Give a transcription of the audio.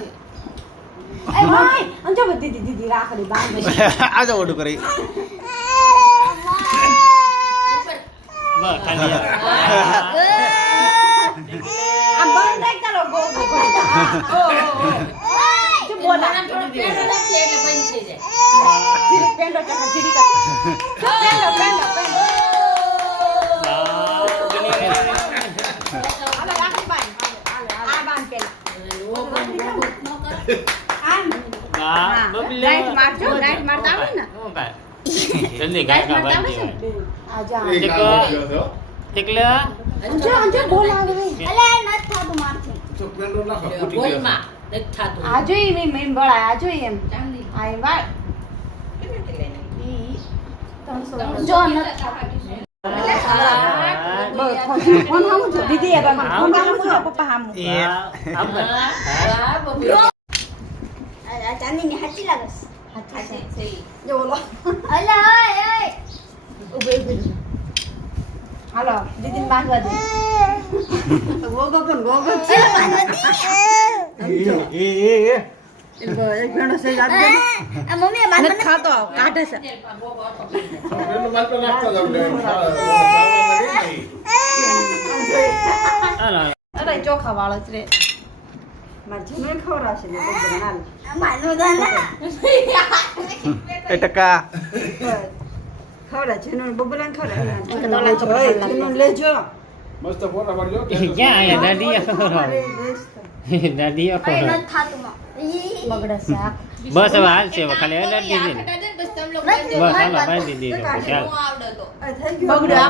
એ ભાઈ અંજો દીદી દીદી રાખડી બાંધ આજો ઓડું કરી બસ ખાલી આ બંધ રાખ ચાલો ગો ગો ગો જો બોલા થોડો પેડો રાખીએ એટલે બંધ થઈ જાય. જીરી પેંડો ચકા જીરી કા પેંડો પેંડો પેંડો હાલો રાખડી બાંધ આ બાંધ પેલા રાઈટ મારજો રાઈટ મારતા આવડે ને જલ્દી ગાય બાંધી આ જા એટલે અંજો અંજો બોલાવે અલે નત થાતું મારથી બોલમાં નથી થાતું. આ જોઈ મે બળા આ જોઈ એમ ચાંદી. આ એમ વાળ ઈ 300 જો નત ફોન હામુ જો દીદી એ બામાં ફોન હામુ જો પપ્પા હામુ હા, બબી. આ ચાંદીની હાચી લાગસ હાચી છે. જો ઓલો અલા ઓય ઓય ઉભે ઉભે હાલો દીદીને બાંધવા દે ગોગો પણ ગોગો છે એક ઘણો છે યાદ દે આ મમ્મી મને ખાતો કાઢે છે અરે ચોખા વાળો જ રે માર જીને ખવરાશે ને બધું હાલ માનો દાના એ ટકા ખવરા જેનો બબલાન ખવરા જેનો લેજો મસ્ત ફોટા પાડજો ક્યાં આયા દાદી થાતું બગડા શાક બસ હવે હાલ છે ખાલી એલર્જી છે ને બસ તમે લોકો બસ હાલો બાંધી દીધો ચાલ આવડે તો બગડા